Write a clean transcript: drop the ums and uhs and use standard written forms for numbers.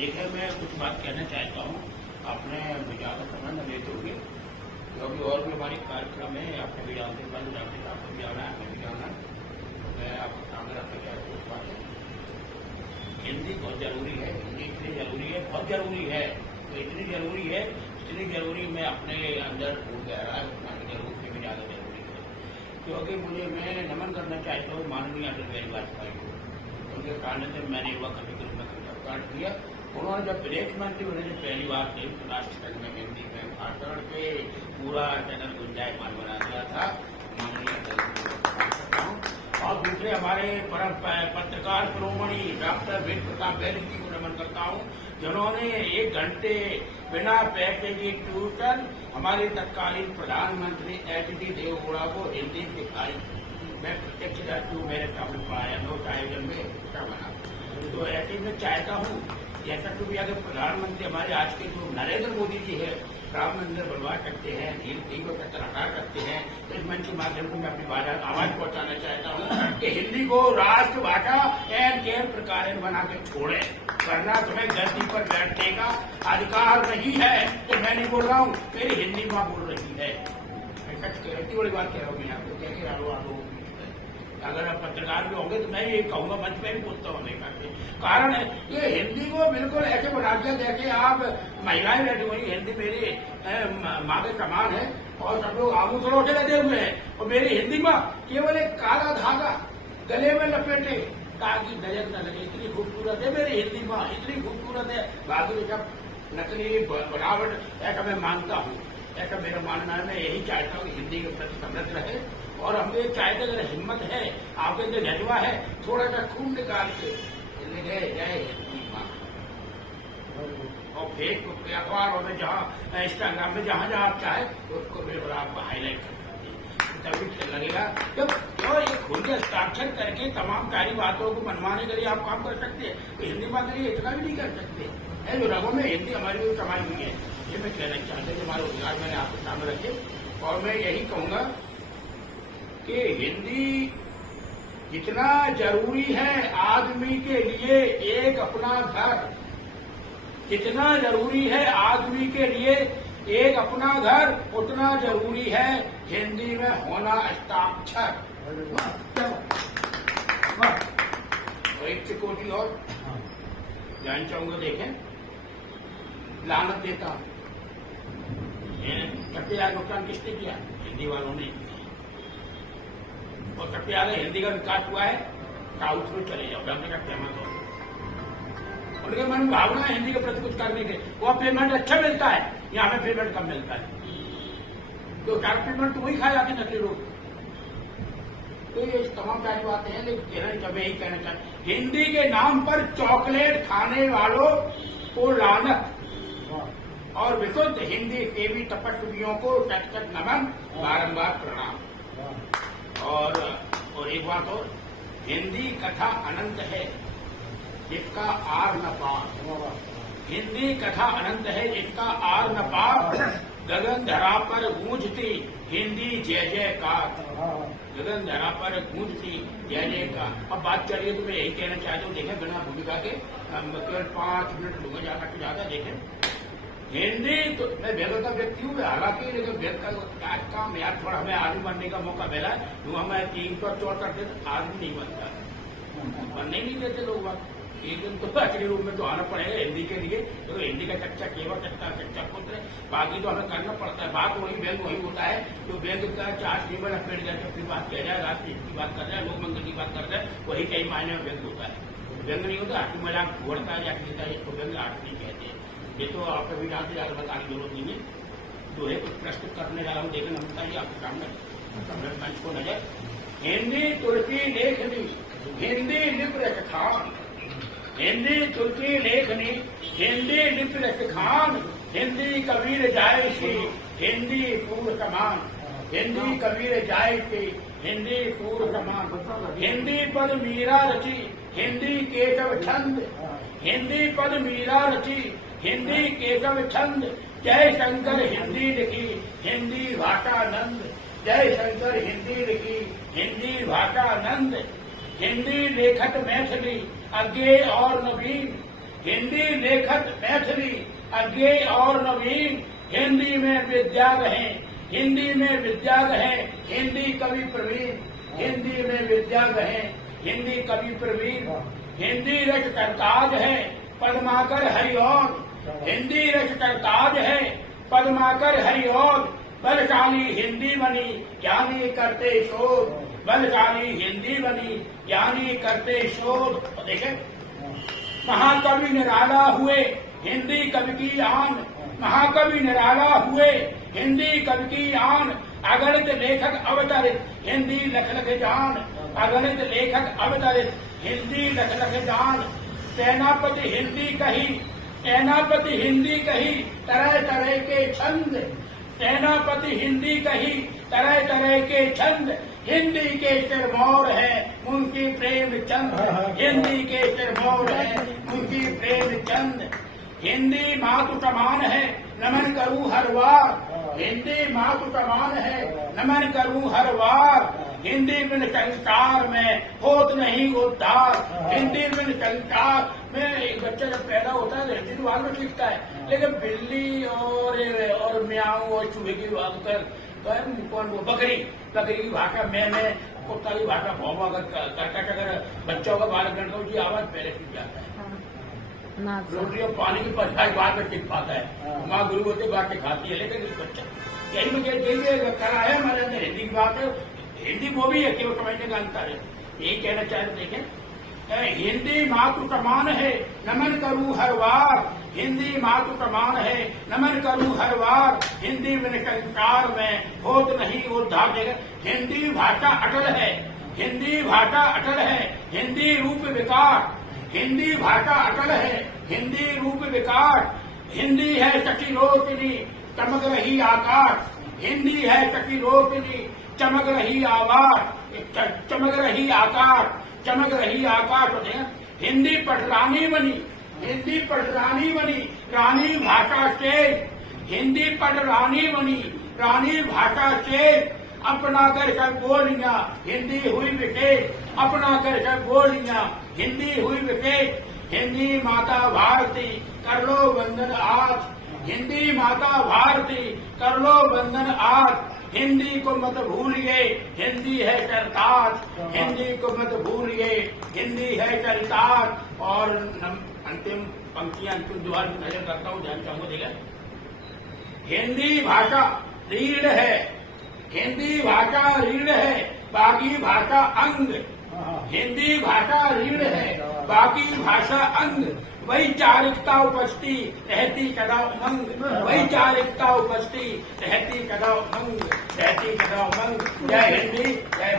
देखिए, मैं कुछ बात कहना चाहता हूँ। आपने ज़्यादा समय न लेते हुए, क्योंकि और भी हमारी कार्यक्रम है। आपने भी जानते हैं, जानते हैं, आपको भी आना है, हमें भी आना है। तो मैं आपके सामने रखना चाहता हूँ। कुछ बात है, हिंदी बहुत जरूरी है। हिंदी इतनी जरूरी है, बहुत जरूरी है, तो इतनी जरूरी मैं अपने अंदर भूल गया है। उतना ही जरूर से भी ज़्यादा जरूरी है, क्योंकि मैं नमन करना चाहता हूँ माननीय अटल बिहारी वाजपेयी को। उनके कारण से मैंने युवा कवि के रूप में कार्ड किया। उन्होंने जब विदेश मंत्री बने थे, पहली बार संयुक्त राष्ट्र संघ में हिंदी में भाषण के पूरा चैनल गुंजायमान बना दिया था। माननीय और दूसरे हमारे परम पत्रकार शिरोमणि डॉक्टर वेद प्रताप बैनर्जी को नमन करता हूँ, जिन्होंने 1 घंटे बिना पैसे की ट्यूशन हमारे तत्कालीन प्रधानमंत्री एच.डी. देवेगौड़ा को हिंदी सिखाई। मैं प्रत्यक्ष साथियों मेरे सामने पढ़ाया, मैं उस आयोजन में हिस्सा बना। तो ऐसे में चाहता हूँ, जैसा कि अगर प्रधानमंत्री हमारे आज के जो नरेंद्र मोदी जी है, राम मंदिर बनवा सकते हैं, नील को हटा सकते हैं, तो इस मंच के माध्यम से मैं अपनी आवाज पहुंचाना चाहता हूँ कि हिंदी को राष्ट्रभाषा एन के प्रकार बना के छोड़े, वरना तुम्हें गद्दी पर बैठने का अधिकार नहीं है। तो मैं नहीं बोल रहा हूँ, मेरी हिंदी माँ बोल रही है। इतनी बड़ी बात कह रहा हूँ मैं आपको, क्या कह रहा हूँ। अगर आप पत्रकार भी होंगे तो मैं ये कहूंगा, मंच में भी बोलता हूँ हमेशा से। कारण है ये हिंदी को बिल्कुल ऐसे बना दिया जैसे आप महिलाएं बैठी हुई, हिंदी मेरी माँ के समान है और सब लोग आभूषणों से लगे हुए हैं, और मेरी हिंदी माँ केवल एक काला धागा गले में लपेटे ताकि नजर न लगे। इतनी खूबसूरत है मेरी हिंदी माँ, इतनी खूबसूरत है। बाकी जब नकली बनावट ऐसा मैं मानता हूँ, ऐसा मेरा मानना है। मैं यही चाहता हूँ कि हिंदी के प्रति समृद्ध रहे, और हम ये चाहते अगर हिम्मत है, आपके अंदर जज्बा है, थोड़ा सा खून निकाल के लिखे जाए हिंदी माँ। और फेसबुक पे, अखबारों में, जहाँ इंस्टाग्राम में, जहाँ जहाँ आप चाहे उसको बिल्कुल आपको हाईलाइट कर सकते हैं, तभी लगेगा। तो ये खुद हस्ताक्षर करके तमाम सारी बातों को मनवाने के लिए आप काम कर सकते हैं, तो हिंदी माँ के लिए इतना भी नहीं कर सकते है। जो रगों में हिंदी हमारी समाई हुई है, ये मैं कहना चाहता हूँ। हमारे रोजगार मैंने आपके सामने रखे, और मैं यही कहूंगा कि हिंदी जितना जरूरी है आदमी के लिए एक अपना घर, जितना जरूरी है आदमी के लिए एक अपना घर, उतना जरूरी है हिंदी में होना हस्ताक्षर। तो एक चिकोटी और जान चाहूंगा, देखें, लानत देता हूं। सबसे ज्यादा नुकसान किसने किया? हिंदी वालों ने। और सबसे ज्यादा हिंदी का विकास हुआ है साउथ में, चले जाओ, डरने का फेमस हो। उनके मन में भावना है हिंदी के प्रति कुछ करने के, वो पेमेंट अच्छा मिलता है, यहाँ हमें पेमेंट कम मिलता है, तो चार पेमेंट तो वही खा जाते नकली लोग। तो ये तमाम सारी बातें हैं, लेकिन कहना यही कहना चाहते, हिंदी के नाम पर चॉकलेट खाने वालों को लानत, और विशुद्ध हिंदी सेवी तपस्वियों को सच नमन, बारंबार प्रणाम। और एक बात और, हिंदी कथा अनंत है जिसका आर न पार। हिंदी कथा अनंत है जिसका आर न पार। गगन धरा पर गूंजती हिंदी जय जयकार, गगन धरा पर गूंजती जय जयकार। अब बात चलिए तो मैं यही कहना चाहता हूँ, देखें बिना भूमिका के केवल 5 मिनट लूंगा, ज्यादा देखें। हिंदी तो मैं वेद का व्यक्ति हूँ, हालांकि, लेकिन वेद का काम यार थोड़ा हमें आदमी बनने का मौका मिला है। जो हमें 364 दिन आदमी नहीं बनता है, बनने नहीं देते लोग। एक दिन तो असली रूप में तो आना पड़ेगा हिंदी के लिए, तो हिंदी का सच्चा केवल सच्चा पुत्र है। बाकी तो हमें करना पड़ता है। बात वही व्यंग वही होता है, जो व्यंग का 4 टेबल पेड़ जाए अपनी बात कह जाए, राष्ट्र की बात कर रहे हैं, लोक मंगल की बात कर रहे हैं, वही कई मायने में व्यंग होता है। व्यंग नहीं होता, हंसी मजाक घोड़ता है या खिलता है, इसको व्यंग आर्ट नहीं कहते हैं। ये तो आप कभी जानते, ज्यादा बताने की जरूरत नहीं है। जो है कुछ प्रस्तुत करने जा रहा हूँ, देखना होता है आपके सामने मंच को नजर। हिंदी तुलसी लेखनी, हिंदी लिप रख खान, हिंदी तुलसी लेखनी, हिंदी लिप रख खान, हिंदी कबीर जाय श्री, हिंदी पूर्व समान, हिंदी कबीर जाय श्री, हिंदी पूर्व समान। हिंदी पद मीरा रची, हिंदी केशव छंद, हिंदी पद मीरा रची, हिंदी केशव छंद। जय शंकर हिंदी लिखी, हिंदी भाषा नंद, जय शंकर हिंदी लिखी, हिंदी भाषा नंद। हिंदी लेखक मैथिली अज्ञे और नवीन, हिंदी लेखक मैथिली अज्ञे और नवीन, हिंदी में विद्या रहे, हिंदी में विद्या रहे, हिंदी कवि प्रवीण, हिंदी में विद्या रहे, हिंदी कवि प्रवीण, हिंदी रच करताज है पद्माकर हरिओम, हिंदी रच करताज है पद्माकर हरिओम, बलशाली हिंदी बनी ज्ञानी करते शोध, बलशाली हिंदी बनी ज्ञानी करते शोध। देखे महाकवि निराला हुए हिंदी कवि की आन, महाकवि निराला हुए हिंदी कवि की आन, अगणित लेखक अवतरित हिंदी लख लख जान, अगणित लेखक अवतरित हिंदी लख लख जान, सेनापति हिंदी कही, सेनापति हिंदी कही तरह तरह के छंद, सेनापति हिंदी कही तरह तरह के छंद, हिंदी के सिरमौर है मुंशी प्रेमचंद, हिंदी के सिरमौर है मुंशी प्रेमचंद, हिंदी मातु समान है नमन करूं हर बार, हिंदी मातु समान है नमन करूं हर बार, हिंदी बिन संसार में होत नहीं उद्धार, हिंदी बिन संसार में एक बच्चा जब पैदा होता है तो हिंदी जुबान में सीखता है, लेकिन बिल्ली और म्याऊ और चूहे की बात कर कौन वो बकरी की भाषा मैं कुत्ता की भाषा भौवा अगर बच्चों का 12 घंटे की आवाज पहले सीख जाता है, रोटी और पानी की परछाई बाद में सीख पाता है, माँ गुरु होते बात सिखाती है, लेकिन इस बच्चा यही मुझे करा है हमारे अंदर हिंदी की बात है, हिंदी वो भी है केवल समझने का अंतर है। यही कहना चाहते देखें हिंदी मातृ समान है नमन करूं हर बार, हिंदी मातृ समान है नमन करूं हर बार, हिंदी बिन संसार में होत नहीं उद्धार। हिंदी भाषा अटल है, हिंदी भाषा अटल है, हिंदी रूप विकास, हिंदी भाषा अटल है, हिंदी रूप विकास, हिंदी है सखी रोशनी चमक रही आकाश, हिंदी है सखी रोशनी चमक रही आवाज, चमक रही आकाश, चमक रही आकाश। हिंदी पटरानी बनी, हिंदी पटरानी बनी रानी भाषा से, हिंदी पटरानी बनी रानी भाषा से, अपना कर सब बोलियां हिंदी हुई विशेष, अपना कर सब बोलियां हिंदी हुई विशेष, हिंदी माता भारती कर लो वंदन आज, हिंदी माता भारती कर लो वंदन आज, हिंदी को मत भूलिए हिंदी है चरितार्थ, हिंदी को मत भूलिए हिंदी है चरितार्थ। और अंतिम पंक्तियां अंतिम द्वार नजर करता हूँ, ध्यान चाहूंगा देगा। हिंदी भाषा रीढ़ है, हिंदी भाषा रीढ़ है बाकी भाषा अंग, हिंदी भाषा रीढ़ है बाकी भाषा अंग, वैचारिकता उपस्थिति रहती सदा उमंग, वैचारिकता उपस्थिति रहती सदा उमंग, रहती सदा उमंग। जय हिंदी जय